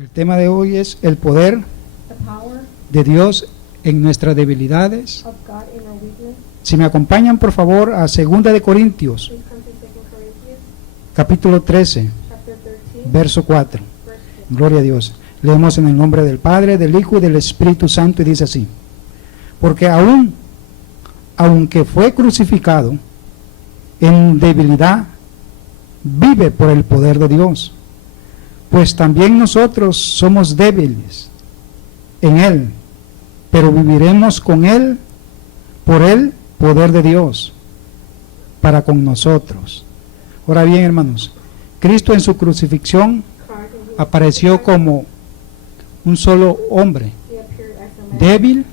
El tema de hoy es el poder de Dios en nuestras debilidades. Si me acompañan por favor a 2 de Corintios, capítulo 13, verso 4. Gloria a Dios. Leemos en el nombre del Padre, del Hijo y del Espíritu Santo, y dice así: porque aunque fue crucificado en debilidad, vive por el poder de Dios, pues también nosotros somos débiles en Él, pero viviremos con Él por el poder de Dios para con nosotros. Ahora bien, hermanos, Cristo en su crucifixión apareció como un solo hombre, débil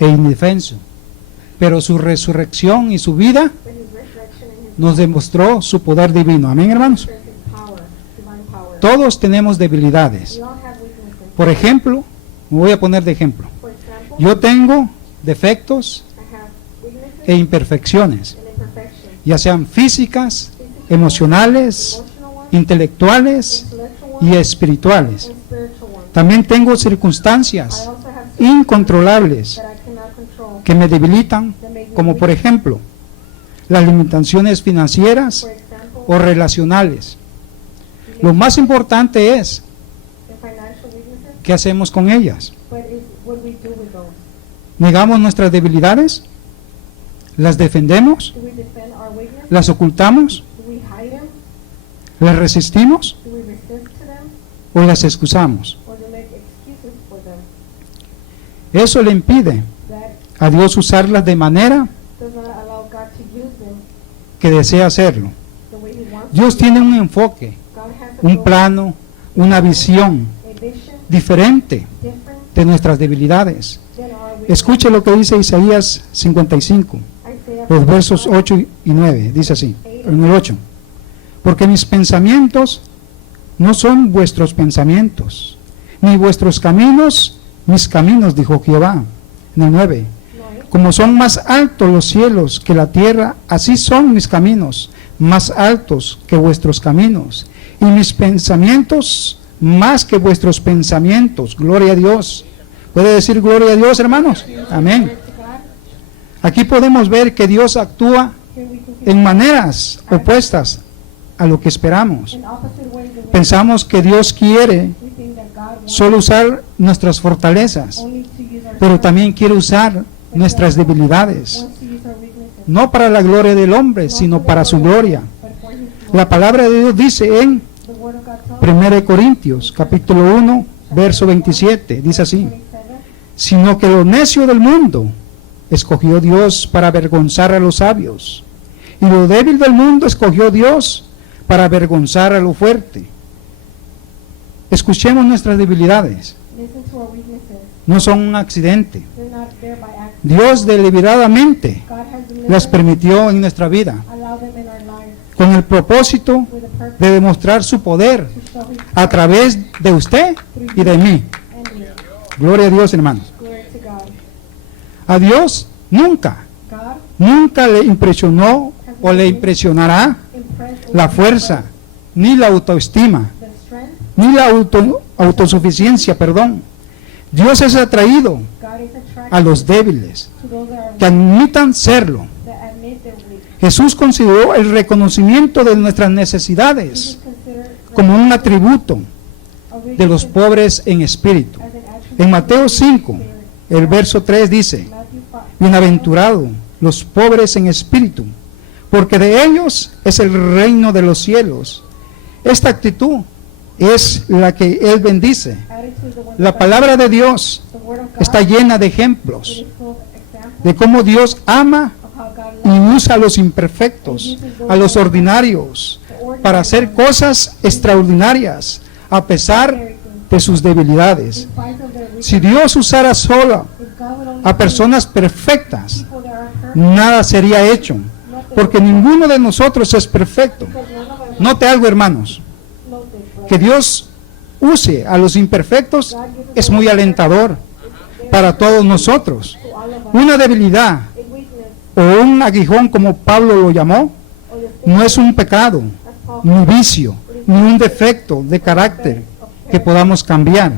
e indefenso, pero su resurrección y su vida nos demostró su poder divino. Amén, hermanos. Todos tenemos debilidades. Por ejemplo, me voy a poner de ejemplo. Yo tengo defectos e imperfecciones, ya sean físicas, emocionales, intelectuales y espirituales. También tengo circunstancias incontrolables que me debilitan, como por ejemplo las limitaciones financieras o relacionales. Lo más importante es ¿qué hacemos con ellas? ¿Negamos nuestras debilidades? ¿Las defendemos? ¿Las ocultamos? ¿Las resistimos? ¿O las excusamos? Eso le impide a Dios usarlas de manera que desea hacerlo. Dios tiene un enfoque, un plano, una visión diferente de nuestras debilidades. Escuche lo que dice Isaías 55, los versos 8 y 9. Dice así, en el 8: porque mis pensamientos no son vuestros pensamientos, ni vuestros caminos mis caminos, dijo Jehová. En el 9: como son más altos los cielos que la tierra, así son mis caminos más altos que vuestros caminos, y mis pensamientos más que vuestros pensamientos. Gloria a Dios. ¿Puede decir gloria a Dios, hermanos? Amén. Aquí podemos ver que Dios actúa en maneras opuestas a lo que esperamos. Pensamos que Dios quiere solo usar nuestras fortalezas, pero también quiere usar nuestras debilidades, no para la gloria del hombre, sino para su gloria. La palabra de Dios dice en 1 Corintios, capítulo 1, verso 27, dice así: sino que lo necio del mundo escogió Dios para avergonzar a los sabios, y lo débil del mundo escogió Dios para avergonzar a lo fuerte. Escuchemos nuestras debilidades. No son un accidente. Dios deliberadamente las permitió en nuestra vida con el propósito de demostrar su poder a través de usted y de mí. Gloria a Dios, hermanos. A Dios nunca le impresionó o le impresionará la fuerza, ni la autoestima, ni la autosuficiencia, perdón. Dios es atraído a los débiles, que admitan serlo. Jesús consideró el reconocimiento de nuestras necesidades como un atributo de los pobres en espíritu. En Mateo 5, el verso 3 dice: bienaventurados los pobres en espíritu, porque de ellos es el reino de los cielos. Esta actitud es la que Él bendice. La palabra de Dios está llena de ejemplos de cómo Dios ama y usa a los imperfectos, a los ordinarios, para hacer cosas extraordinarias a pesar de sus debilidades. Si Dios usara solo a personas perfectas, nada sería hecho, porque ninguno de nosotros es perfecto. Note algo, hermanos: que Dios use a los imperfectos es muy alentador para todos nosotros. Una debilidad o un aguijón, como Pablo lo llamó, no es un pecado ni vicio, ni un defecto de carácter que podamos cambiar.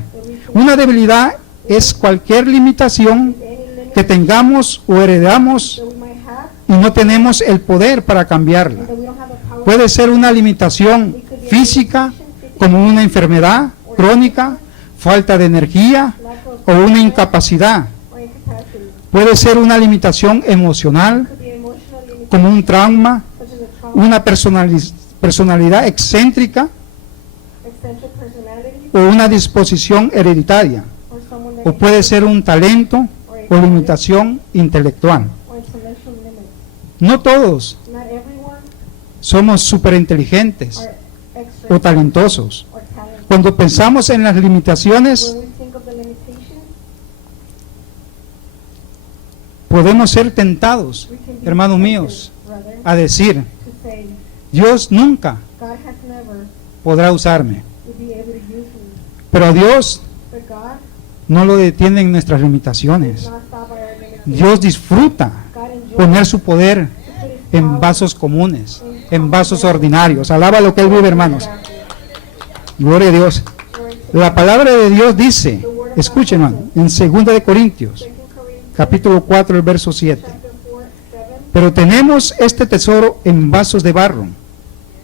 Una debilidad es cualquier limitación que tengamos o heredamos y no tenemos el poder para cambiarla. Puede ser una limitación física, como una enfermedad crónica, falta de energía o una incapacidad. Puede ser una limitación emocional, como un trauma, una personalidad excéntrica o una disposición hereditaria. O puede ser un talento o limitación intelectual. No todos somos superinteligentes o talentosos. Cuando pensamos en las limitaciones, podemos ser tentados, hermanos míos, a decir: Dios nunca podrá usarme. Pero a Dios no lo detienen nuestras limitaciones. Dios disfruta poner su poder en vasos comunes, en vasos ordinarios. Alaba lo que Él vive, hermanos. Gloria a Dios. La palabra de Dios dice, escuchen, hermano, en 2 de Corintios, capítulo 4, el verso 7. Pero tenemos este tesoro en vasos de barro,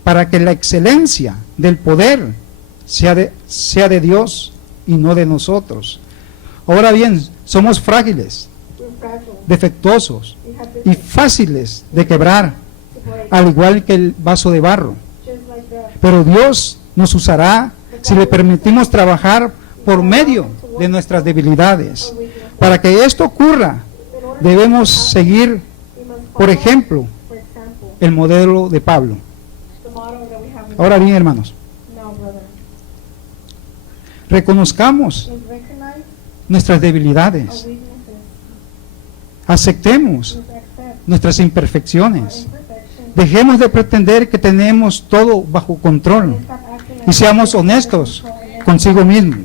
para que la excelencia del poder sea de Dios y no de nosotros. Ahora bien, somos frágiles, defectuosos y fáciles de quebrar, al igual que el vaso de barro. Pero Dios nos usará si le permitimos trabajar por medio de nuestras debilidades. Para que esto ocurra, debemos seguir, por ejemplo, el modelo de Pablo. Ahora bien, hermanos, reconozcamos nuestras debilidades, aceptemos nuestras imperfecciones, dejemos de pretender que tenemos todo bajo control y seamos honestos consigo mismo.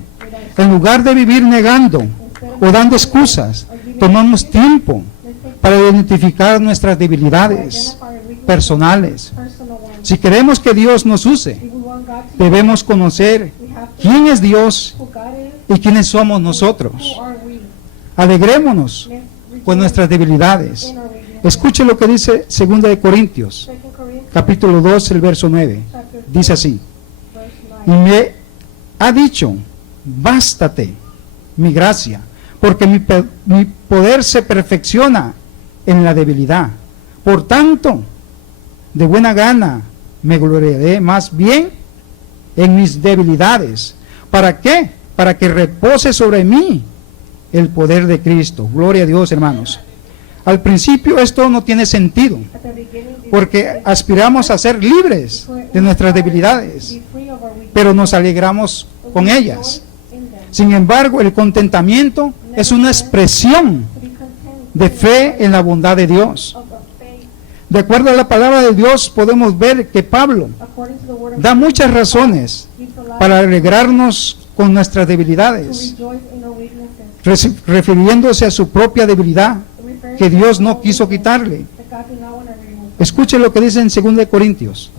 En lugar de vivir negando o dando excusas, tomamos tiempo para identificar nuestras debilidades personales. Si queremos que Dios nos use, debemos conocer quién es Dios y quiénes somos nosotros. Alegrémonos con nuestras debilidades. Escuche lo que dice 2 de Corintios, capítulo 2, el verso 9. Dice así: y me ha dicho, bástate mi gracia, porque mi poder se perfecciona en la debilidad. Por tanto, de buena gana me gloriaré más bien en mis debilidades. ¿Para qué? Para que repose sobre mí el poder de Cristo. Gloria a Dios, hermanos. Al principio esto no tiene sentido, porque aspiramos a ser libres de nuestras debilidades, pero nos alegramos con ellas. Sin embargo, el contentamiento es una expresión de fe en la bondad de Dios. De acuerdo a la palabra de Dios, podemos ver que Pablo da muchas razones para alegrarnos con nuestras debilidades, refiriéndose a su propia debilidad que Dios no quiso quitarle. Escuche lo que dice en 2 Corintios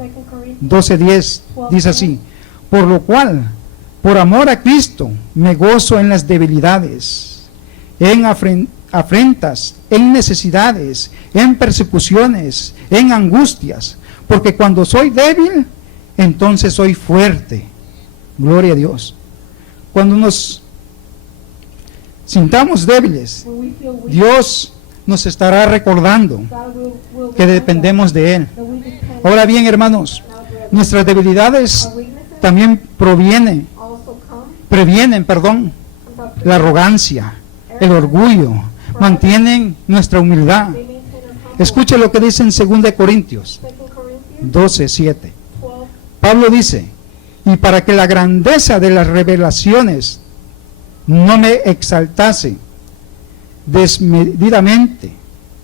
12:10, dice así: por lo cual, por amor a Cristo, me gozo en las debilidades, en afrentas, en necesidades, en persecuciones, en angustias, porque cuando soy débil, entonces soy fuerte. Gloria a Dios. Cuando nos sintamos débiles, Dios nos estará recordando que dependemos de Él. Ahora bien, hermanos, nuestras debilidades también previenen, la arrogancia, el orgullo, mantienen nuestra humildad. Escuche lo que dice en 2 Corintios 12:7. Pablo dice: y para que la grandeza de las revelaciones no me exaltase desmedidamente,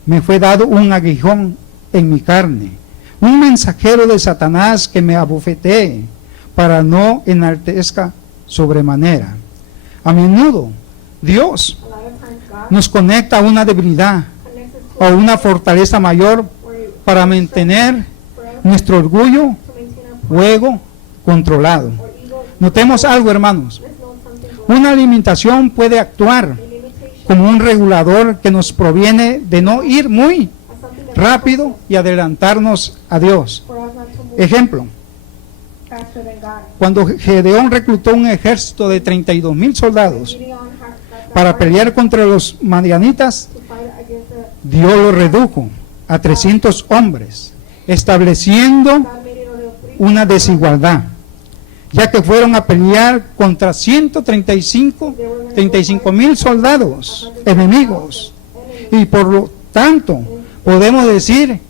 me fue dado un aguijón en mi carne, un mensajero de Satanás que me abofetee, para no enaltezca sobremanera. A menudo Dios nos conecta a una debilidad o una fortaleza mayor para mantener nuestro orgullo, ego controlado. Notemos algo, hermanos. Una limitación puede actuar como un regulador que nos proviene de no ir muy rápido y adelantarnos a Dios. Ejemplo, cuando Gedeón reclutó un ejército de 32,000 soldados para pelear contra los madianitas, Dios lo redujo a 300 hombres, estableciendo una desigualdad, ya que fueron a pelear contra 35,000 soldados enemigos, y por lo tanto podemos decir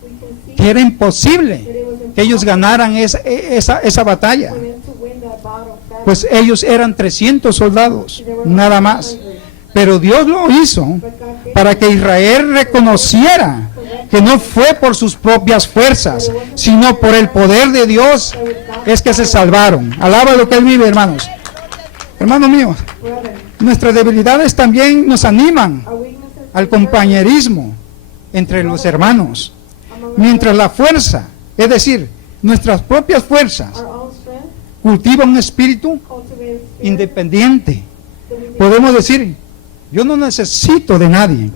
que era imposible que ellos ganaran esa batalla, pues ellos eran 300 soldados, nada más. Pero Dios lo hizo para que Israel reconociera que no fue por sus propias fuerzas, sino por el poder de Dios es que se salvaron. Alaba lo que Él vive, hermanos. Hermanos míos, nuestras debilidades también nos animan al compañerismo entre los hermanos. Mientras la fuerza, es decir, nuestras propias fuerzas, cultiva un espíritu independiente. Podemos decir, yo no necesito de nadie.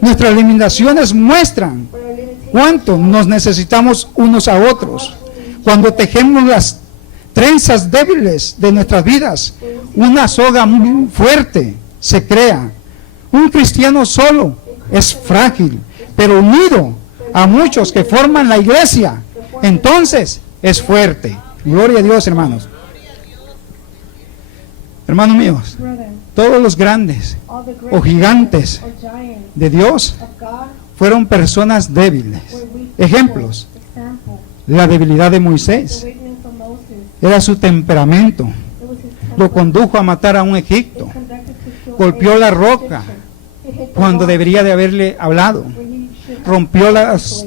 Nuestras limitaciones muestran cuánto nos necesitamos unos a otros. Cuando tejemos las trenzas débiles de nuestras vidas, una soga muy fuerte se crea. Un cristiano solo es frágil, pero unido a muchos que forman la iglesia, entonces es fuerte. Gloria a Dios, hermanos. Hermanos míos, todos los grandes o gigantes de Dios fueron personas débiles. Ejemplos: la debilidad de Moisés era su temperamento, lo condujo a matar a un egipto, golpeó la roca cuando debería de haberle hablado, rompió las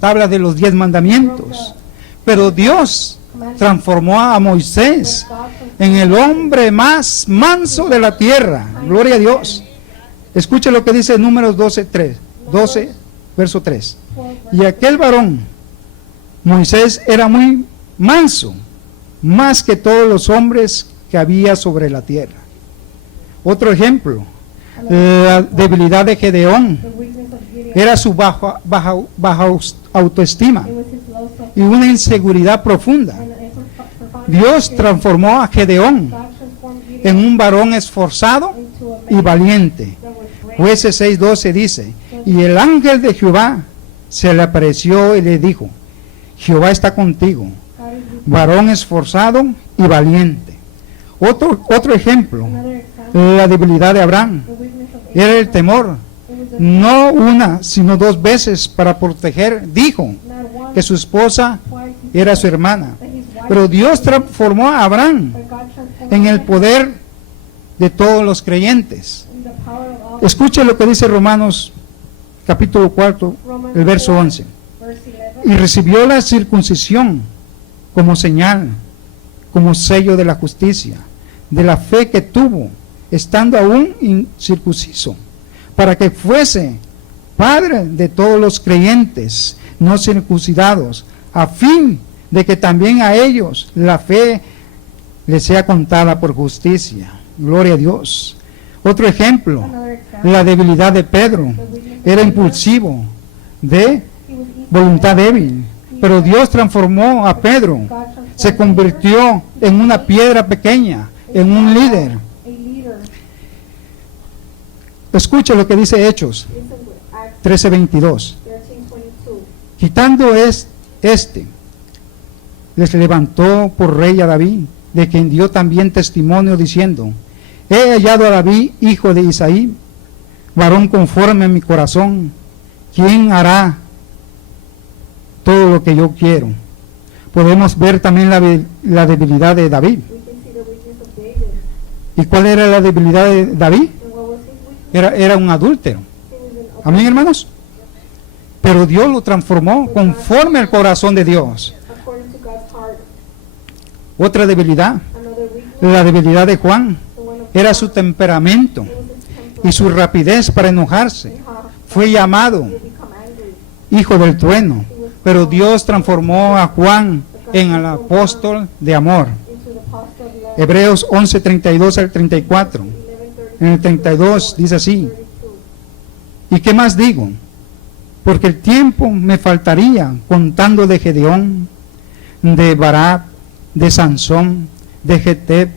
tablas de los 10 mandamientos. Pero Dios transformó a Moisés en el hombre más manso de la tierra. Gloria a Dios. Escuche lo que dice Números 12, verso 3. Y aquel varón, Moisés, era muy manso, más que todos los hombres que había sobre la tierra. Otro ejemplo, la debilidad de Gedeón era su baja autoestima y una inseguridad profunda. Dios transformó a Gedeón en un varón esforzado y valiente. Jueces 6:12 dice: y el ángel de Jehová se le apareció y le dijo: Jehová está contigo, varón esforzado y valiente. Otro ejemplo, la debilidad de Abraham era el temor. No una, sino 2 veces para proteger, dijo que su esposa era su hermana. Pero Dios transformó a Abraham en el poder de todos los creyentes. Escuche lo que dice Romanos capítulo 4, el verso 11. Y recibió la circuncisión como señal, como sello de la justicia, de la fe que tuvo, estando aún incircunciso, para que fuese padre de todos los creyentes no circuncidados, a fin de que también a ellos la fe les sea contada por justicia. Gloria a Dios. Otro ejemplo, la debilidad de Pedro. Era impulsivo, de voluntad débil, pero Dios transformó a Pedro. Se convirtió en una piedra pequeña, en un líder. Escucha lo que dice Hechos 13:22. Quitando les levantó por rey a David, de quien dio también testimonio diciendo: he hallado a David, hijo de Isaí, varón conforme a mi corazón, quien hará todo lo que yo quiero. Podemos ver también la debilidad de David. ¿Y cuál era la debilidad de David? Era un adúltero. Amén, hermanos. Pero Dios lo transformó conforme al corazón de Dios. Otra debilidad, la debilidad de Juan, era su temperamento y su rapidez para enojarse. Fue llamado hijo del trueno, pero Dios transformó a Juan en el apóstol de amor. Hebreos 11, 32 al 34. En el 32 dice así: ¿y qué más digo? Porque el tiempo me faltaría contando de Gedeón, de Barak, de Sansón, de Jeteb,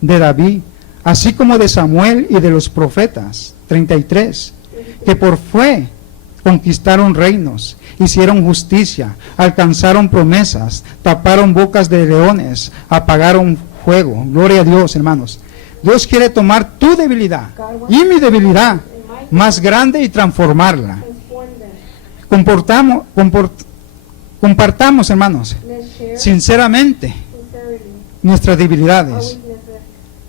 de David, así como de Samuel y de los profetas. 33. Que por fe conquistaron reinos, hicieron justicia, alcanzaron promesas, taparon bocas de leones, apagaron fuego. Gloria a Dios, hermanos. Dios quiere tomar tu debilidad y mi debilidad más grande y transformarla. Compartamos, hermanos, sinceramente nuestras debilidades.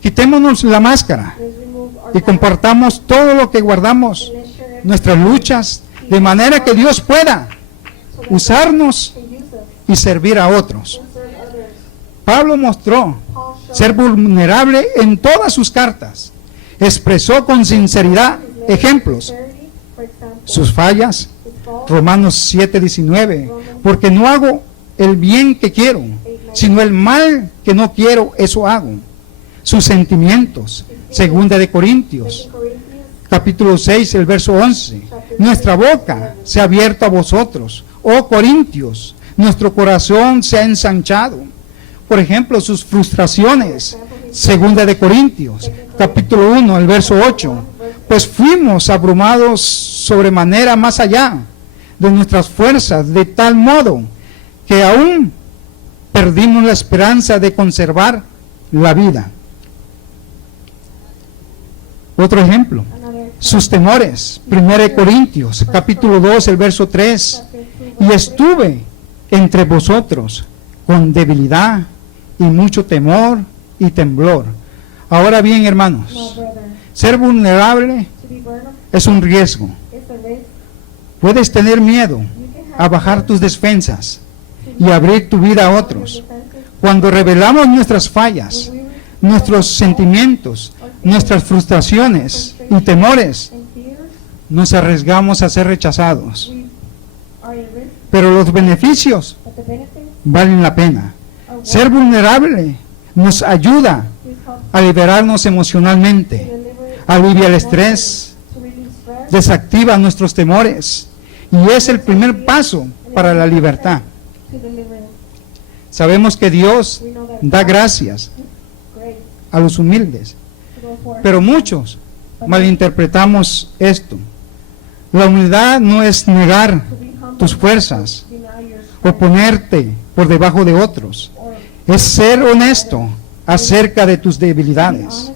Quitémonos la máscara y compartamos todo lo que guardamos, nuestras luchas, de manera que Dios pueda usarnos y servir a otros. Pablo mostró ser vulnerable en todas sus cartas. Expresó con sinceridad ejemplos, sus fallas. Romanos 7:19, porque no hago el bien que quiero, sino el mal que no quiero, eso hago. Sus sentimientos, segunda de Corintios, capítulo 6, el verso 11. Nuestra boca se ha abierto a vosotros, oh Corintios, nuestro corazón se ha ensanchado. Por ejemplo, sus frustraciones, segunda de Corintios, capítulo 1, el verso 8. Pues fuimos abrumados sobremanera más allá de nuestras fuerzas, de tal modo que aún perdimos la esperanza de conservar la vida. Otro ejemplo, sus temores, 1 Corintios, capítulo 2, el verso 3. Y estuve entre vosotros con debilidad y mucho temor y temblor. Ahora bien, hermanos, ser vulnerable es un riesgo. Puedes tener miedo a bajar tus defensas y abrir tu vida a otros. Cuando revelamos nuestras fallas, nuestros sentimientos, nuestras frustraciones y temores, nos arriesgamos a ser rechazados. Pero los beneficios valen la pena. Ser vulnerable nos ayuda a liberarnos emocionalmente, alivia el estrés, desactiva nuestros temores y es el primer paso para la libertad. Sabemos que Dios da gracias a los humildes, pero muchos malinterpretamos esto. La humildad no es negar tus fuerzas o ponerte por debajo de otros, es ser honesto acerca de tus debilidades.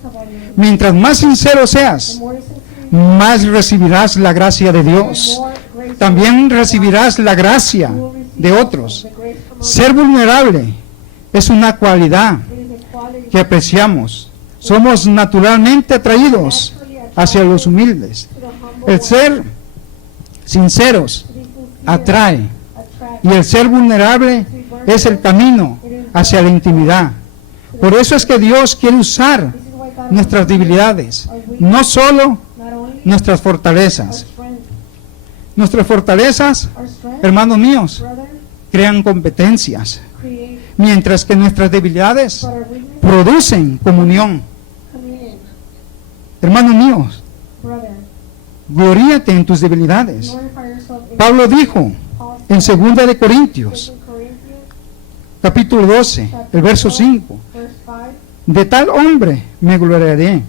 Mientras más sincero seas, más recibirás la gracia de Dios. También recibirás la gracia de otros. Ser vulnerable es una cualidad que apreciamos. Somos naturalmente atraídos hacia los humildes. El ser sinceros atrae, y el ser vulnerable es el camino hacia la intimidad. Por eso es que Dios quiere usar nuestras debilidades, no solo nuestras fortalezas. Nuestras fortalezas, hermanos míos, crean competencias, mientras que nuestras debilidades producen comunión. Hermanos míos, gloríate en tus debilidades. Pablo dijo en 2 de Corintios, capítulo 12, el verso 5, de tal hombre me gloriaré,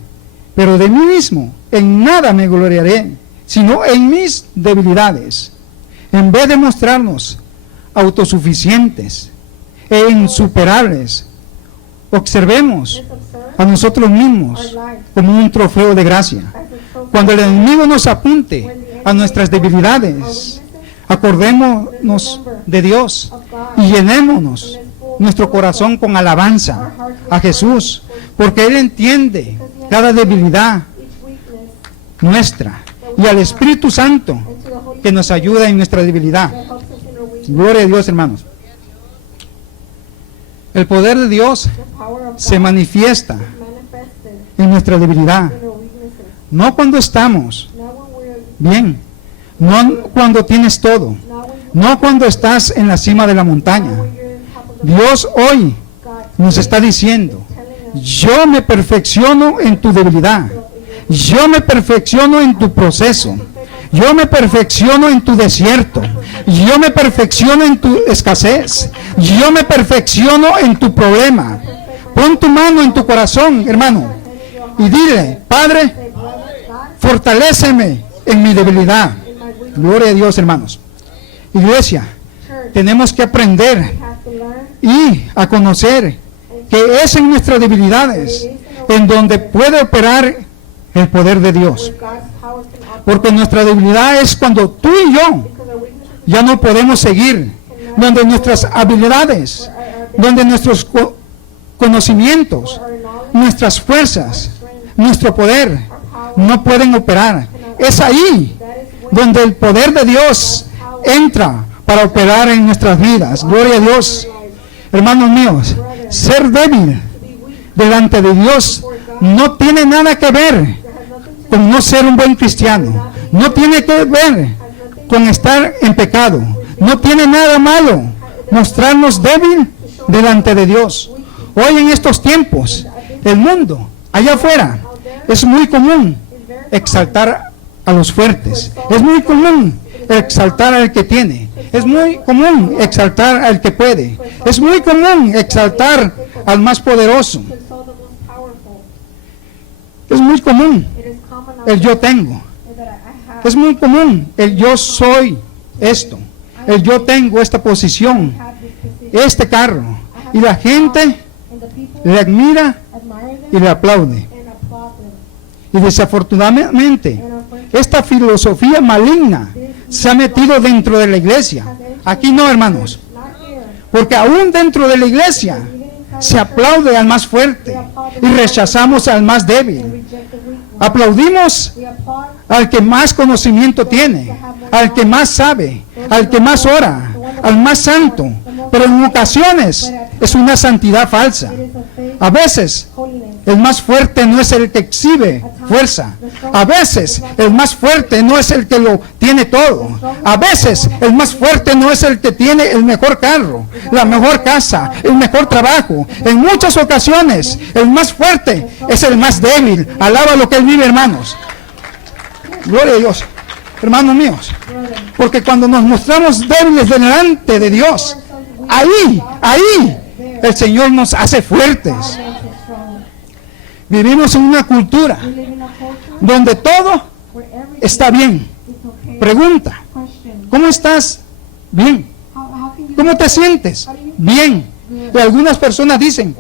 pero de mí mismo en nada me gloriaré, sino en mis debilidades. En vez de mostrarnos autosuficientes e insuperables, observemos a nosotros mismos como un trofeo de gracia. Cuando el enemigo nos apunte a nuestras debilidades, acordémonos de Dios y llenémonos nuestro corazón con alabanza a Jesús, porque Él entiende cada debilidad nuestra, y al Espíritu Santo que nos ayuda en nuestra debilidad. Gloria a Dios, hermanos. El poder de Dios se manifiesta en nuestra debilidad, no cuando estamos bien, no cuando tienes todo, no cuando estás en la cima de la montaña, Dios hoy nos está diciendo, yo me perfecciono en tu debilidad, yo me perfecciono en tu proceso, yo me perfecciono en tu desierto, yo me perfecciono en tu escasez, yo me perfecciono en tu problema. Pon tu mano en tu corazón, hermano, y dile, Padre, fortaléceme en mi debilidad. Gloria a Dios, hermanos. Iglesia, tenemos que aprender y a conocer que es en nuestras debilidades en donde puede operar el poder de Dios. Porque nuestra debilidad es cuando tú y yo ya no podemos seguir, donde nuestras habilidades, donde nuestros conocimientos, nuestras fuerzas, nuestro poder no pueden operar. Es ahí donde el poder de Dios entra para operar en nuestras vidas. Gloria a Dios. Hermanos míos, ser débil delante de Dios no tiene nada que ver con no ser un buen cristiano. No tiene que ver con estar en pecado. No tiene nada malo mostrarnos débil delante de Dios. Hoy en estos tiempos, el mundo, allá afuera, es muy común exaltar a los fuertes. Es muy común exaltar al que tiene. Es muy común exaltar al que puede. Es muy común exaltar al más poderoso. Es muy común el yo tengo. Es muy común el yo soy esto. El yo tengo esta posición, este carro. Y la gente le admira y le aplaude. Y desafortunadamente, esta filosofía maligna se ha metido dentro de la iglesia. Aquí no, hermanos. Porque aún dentro de la iglesia se aplaude al más fuerte y rechazamos al más débil. Aplaudimos al que más conocimiento tiene, al que más sabe, al que más ora, al más santo. Pero en ocasiones es una santidad falsa. A veces el más fuerte no es el que exhibe fuerza. A veces el más fuerte no es el que lo tiene todo. A veces el más fuerte no es el que tiene el mejor carro, la mejor casa, el mejor trabajo. En muchas ocasiones el más fuerte es el más débil. Alaba lo que él vive, hermanos. Gloria a Dios, hermanos míos. Porque cuando nos mostramos débiles delante de Dios, ahí el Señor nos hace fuertes. Vivimos en una cultura donde todo está bien. Pregunta, ¿cómo estás? Bien. ¿Cómo te sientes? Bien. Y algunas personas dicen,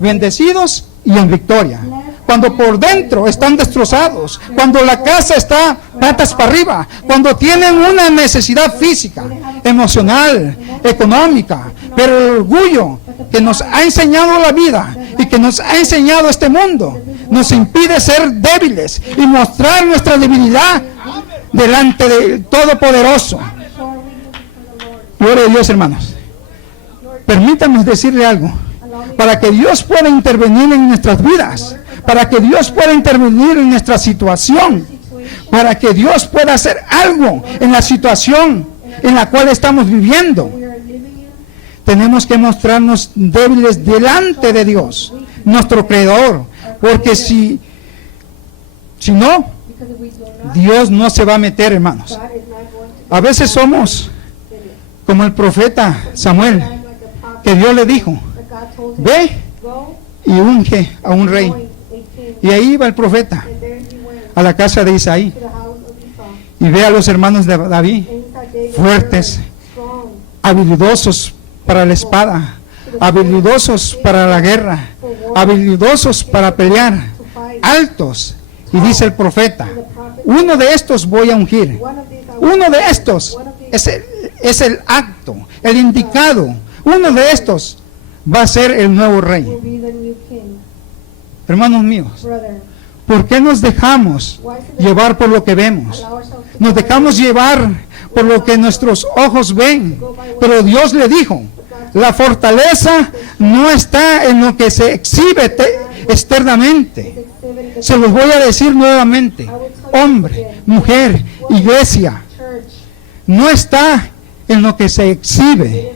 bendecidos y en victoria. Cuando por dentro están destrozados, cuando la casa está patas para arriba, cuando tienen una necesidad física, emocional, económica, pero el orgullo que nos ha enseñado la vida y que nos ha enseñado este mundo, nos impide ser débiles y mostrar nuestra debilidad delante del Todopoderoso. Gloria a Dios, hermanos. Permítanme decirle algo, para que Dios pueda intervenir en nuestras vidas, para que Dios pueda intervenir en nuestra situación, para que Dios pueda hacer algo en la situación en la cual estamos viviendo. Tenemos que mostrarnos débiles delante de Dios, nuestro Creador, porque si no, Dios no se va a meter, hermanos. A veces somos como el profeta Samuel, que Dios le dijo, ve y unge a un rey. Y ahí iba el profeta a la casa de Isaí y ve a los hermanos de David, fuertes, habilidosos para la espada, habilidosos para la guerra, habilidosos para pelear, altos. Y dice el profeta, uno de estos voy a ungir. Uno de estos es el acto, el indicado. Uno de estos va a ser el nuevo rey. Hermanos míos, ¿por qué nos dejamos llevar por lo que vemos? Nos dejamos llevar por lo que nuestros ojos ven. Pero Dios le dijo, la fortaleza no está en lo que se exhibe externamente. Se los voy a decir nuevamente, hombre, mujer, iglesia, no está en lo que se exhibe,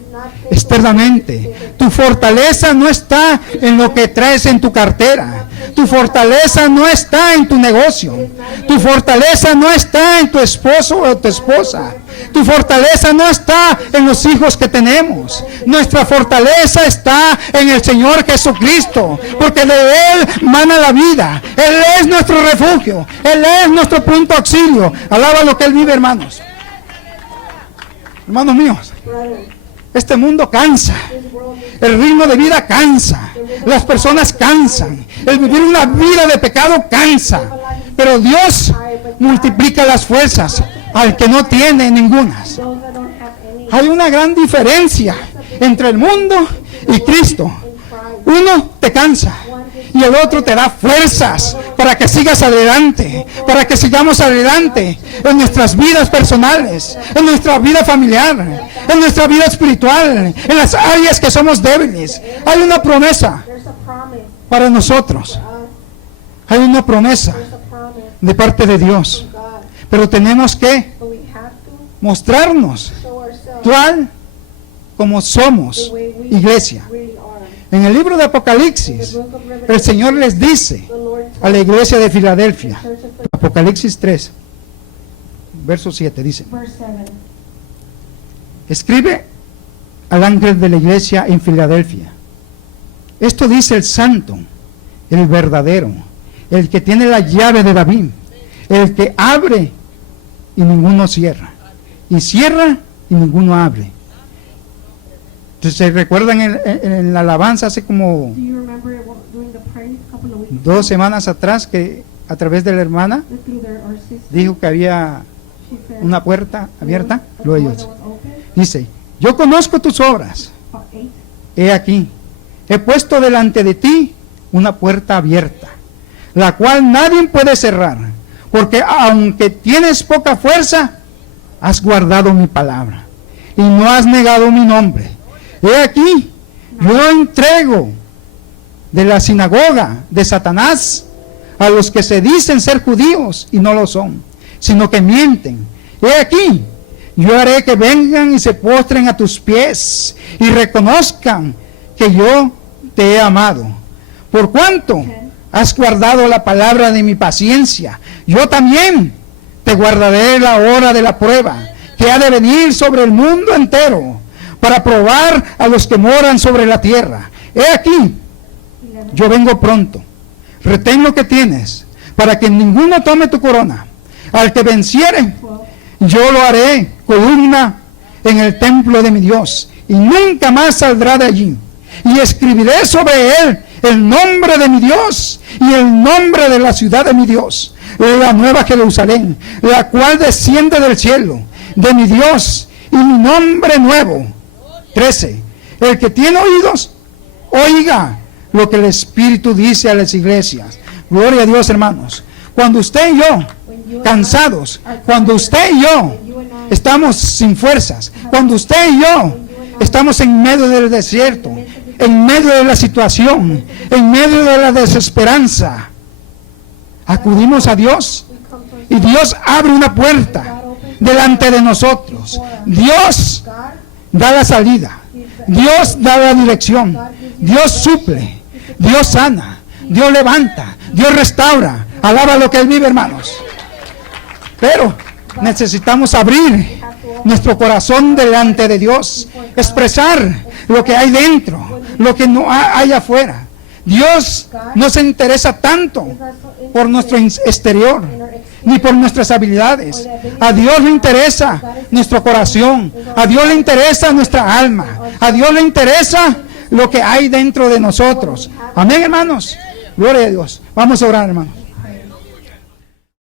externamente. Tu fortaleza no está en lo que traes en tu cartera. Tu fortaleza no está en tu negocio. Tu fortaleza no está en tu esposo o tu esposa. Tu fortaleza no está en los hijos que tenemos. Nuestra fortaleza está en el Señor Jesucristo, porque de Él mana la vida. Él es nuestro refugio. Él es nuestro punto de auxilio. Alaba lo que Él vive, hermanos. Hermanos míos, este mundo cansa. El ritmo de vida cansa. Las personas cansan. El vivir una vida de pecado cansa. Pero Dios multiplica las fuerzas al que no tiene ninguna. Hay una gran diferencia entre el mundo y Cristo. Uno te cansa y el otro te da fuerzas para que sigas adelante, para que sigamos adelante en nuestras vidas personales, en nuestra vida familiar, en nuestra vida espiritual, en las áreas que somos débiles. Hay una promesa para nosotros. Hay una promesa de parte de Dios. Pero tenemos que mostrarnos tal como somos, iglesia. En el libro de Apocalipsis, el Señor les dice a la iglesia de Filadelfia, Apocalipsis 3, verso 7, dice: escribe al ángel de la iglesia en Filadelfia. Esto dice el santo, el verdadero, el que tiene la llave de David, el que abre y ninguno cierra, y cierra y ninguno abre. Entonces, ¿se recuerdan en la alabanza hace como 2 semanas atrás, que a través de la hermana dijo que había una puerta abierta? Dice: yo conozco tus obras. He aquí, he puesto delante de ti una puerta abierta, la cual nadie puede cerrar, porque aunque tienes poca fuerza, has guardado mi palabra y no has negado mi nombre. He aquí, yo entrego de la sinagoga de Satanás a los que se dicen ser judíos y no lo son, sino que mienten. He aquí, yo haré que vengan y se postren a tus pies y reconozcan que yo te he amado. Por cuanto has guardado la palabra de mi paciencia, yo también te guardaré la hora de la prueba que ha de venir sobre el mundo entero, para probar a los que moran sobre la tierra. He aquí, yo vengo pronto. Retén lo que tienes, para que ninguno tome tu corona. Al que venciere, yo lo haré columna en el templo de mi Dios, y nunca más saldrá de allí. Y escribiré sobre él el nombre de mi Dios y el nombre de la ciudad de mi Dios, la nueva Jerusalén, la cual desciende del cielo, de mi Dios, y mi nombre nuevo. 13. El que tiene oídos, oiga lo que el Espíritu dice a las iglesias. Gloria a Dios, hermanos. Cuando usted y yo, cansados, cuando usted y yo estamos sin fuerzas, cuando usted y yo estamos en medio del desierto, en medio de la situación, en medio de la desesperanza, acudimos a Dios y Dios abre una puerta delante de nosotros. Dios da la salida, Dios da la dirección, Dios suple, Dios sana, Dios levanta, Dios restaura. Alaba lo que Él vive, hermanos. Pero necesitamos abrir nuestro corazón delante de Dios, expresar lo que hay dentro, lo que no hay afuera. Dios no se interesa tanto por nuestro exterior, ni por nuestras habilidades. A Dios le interesa nuestro corazón, a Dios le interesa nuestra alma, a Dios le interesa lo que hay dentro de nosotros. Amén, hermanos. Gloria a Dios. Vamos a orar, hermanos.